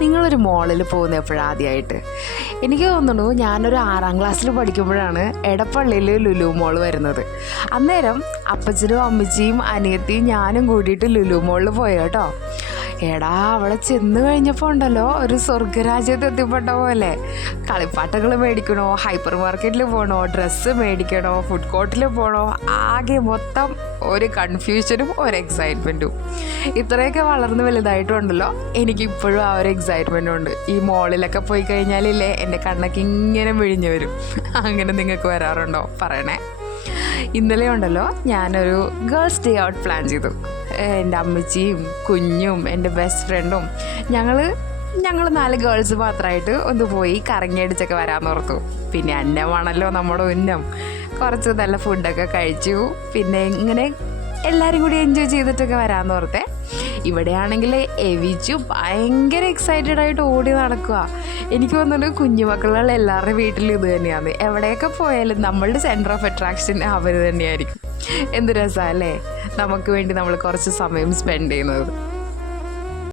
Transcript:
നിങ്ങളൊരു മോളിൽ പോകുന്ന എപ്പോഴാണ് ആദ്യമായിട്ട്? എനിക്ക് തോന്നുന്നു ഞാനൊരു 6ാം ക്ലാസ്സിൽ പഠിക്കുമ്പോഴാണ് എടപ്പള്ളിയിൽ ലുലു മോൾ വരുന്നത്. അന്നേരം അപ്പച്ചനും അമ്മച്ചിയും അനിയത്തിയും ഞാനും കൂടിയിട്ട് ലുലു മോളിൽ പോയി കേട്ടോ. എടാ, അവിടെ ചെന്ന് കഴിഞ്ഞപ്പോൾ ഉണ്ടല്ലോ ഒരു സ്വർഗരാജ്യത്ത് എത്തിപ്പെട്ട പോലെ. കളിപ്പാട്ടങ്ങൾ മേടിക്കണോ, ഹൈപ്പർ മാർക്കറ്റിൽ പോകണോ, ഡ്രസ്സ് മേടിക്കണോ, ഫുഡ് കോർട്ടിൽ പോകണോ, ആകെ മൊത്തം ഒരു കൺഫ്യൂഷനും ഒരു എക്സൈറ്റ്മെൻറ്റും. ഇത്രയൊക്കെ വളർന്ന് വലുതായിട്ടുണ്ടല്ലോ, എനിക്കിപ്പോഴും ആ ഒരു എക്സൈറ്റ്മെൻറ്റും ഉണ്ട്. ഈ മോളിലൊക്കെ പോയി കഴിഞ്ഞാലില്ലേ എൻ്റെ കണ്ണൊക്കെ ഇങ്ങനെ വിഴിഞ്ഞു വരും. അങ്ങനെ നിങ്ങൾക്ക് വരാറുണ്ടോ? പറയണേ. ഇന്നലെ ഉണ്ടല്ലോ ഞാനൊരു ഗേൾസ് ഡേ ഔട്ട് പ്ലാൻ ചെയ്തു. എൻ്റെ അമ്മച്ചിയും കുഞ്ഞും എൻ്റെ ബെസ്റ്റ് ഫ്രണ്ടും ഞങ്ങൾ 4 ഗേൾസ് മാത്രമായിട്ട് ഒന്ന് പോയി കറങ്ങിയടിച്ചൊക്കെ വരാമെന്ന് ഓർത്തു. പിന്നെ അന്നമാണല്ലോ നമ്മുടെ ഉന്നം. കുറച്ച് നല്ല ഫുഡൊക്കെ കഴിച്ചു. പിന്നെ ഇങ്ങനെ എല്ലാവരും കൂടി എൻജോയ് ചെയ്തിട്ടൊക്കെ വരാമെന്ന് ഓർത്തേ. ഇവിടെയാണെങ്കിൽ എവിച്ചു ഭയങ്കര എക്സൈറ്റഡ് ആയിട്ട് ഓടി നടക്കുക. എനിക്ക് തോന്നുന്നു കുഞ്ഞുമക്കളുള്ള എല്ലാവരുടെയും വീട്ടിൽ ഇത് തന്നെയാണ്. എവിടെയൊക്കെ പോയാലും നമ്മളുടെ സെൻറ്റർ ഓഫ് അട്രാക്ഷൻ അവർ തന്നെയായിരിക്കും. എന്ത് രസമല്ലേ നമുക്ക് വേണ്ടി നമ്മൾ കുറച്ച് സമയം സ്പെൻഡ് ചെയ്യുന്നത്.